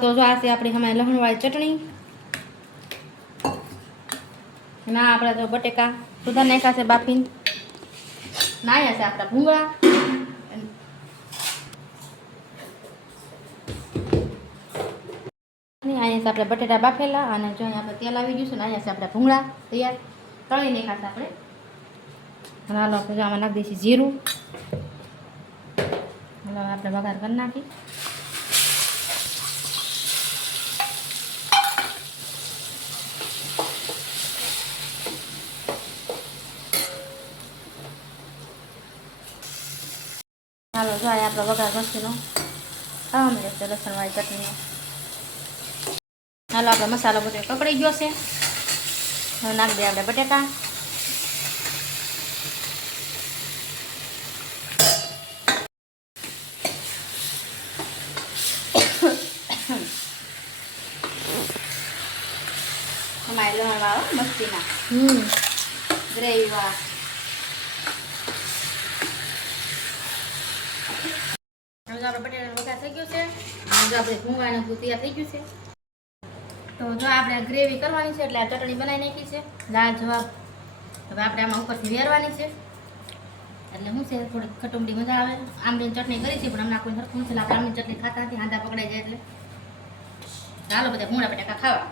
તો જો આ છે આપણી હમણાં લસણવાળી ચટણી. ના આપણે તો બટેકા સુધા નાખ્યા છે બાફીને. નાયા છે આપણા ભૂંગળા. અહીંયા છે આપણે બટેટા બાફેલા અને જો અહીંયા આપણે તેલ આવી ગયું છે ને અહીંયા છે આપણા ભૂંગળા તૈયાર તળી નાખ્યા છે આપણે. અને હાલો આપણે આમાં નાખી દઈશું જીરું. હાલો આપણે વઘાર કરી નાખી. હાલો જો અહીંયા આપણે વઘાર મસ્તીનો ખાવા મળે છે લસણવાળી ચટણીનો. હાલો આપણે મસાલો બધો કકડી ગયો છે. હવે નાખી દઈએ આપણે બટેકા. અમારે લસણવાળો મસ્તીના ગ્રેવી વાળા. હવે આપણે બટેટાનો વઘાર થઈ ગયો છે. હવે આપણે ભૂંગળાનું બધું તૈયાર થઈ ગયું છે. તો જો આપણે ગ્રેવી કરવાની છે એટલે આ ચટણી બનાવી નાખી છે દાળ જવાબ. હવે આપણે આમાં ઉપરથી વેરવાની છે એટલે શું છે થોડીક ખટુંબડી મજા આવે. આમલીની ચટણી કરી છે પણ હમણાં કોઈ સરખું નથી. આપણે આમની ચટણી ખાતા નથી, હાંધા પકડાઈ જાય એટલે. ચાલો બધા ભૂંગળા બટાકા ખાવા.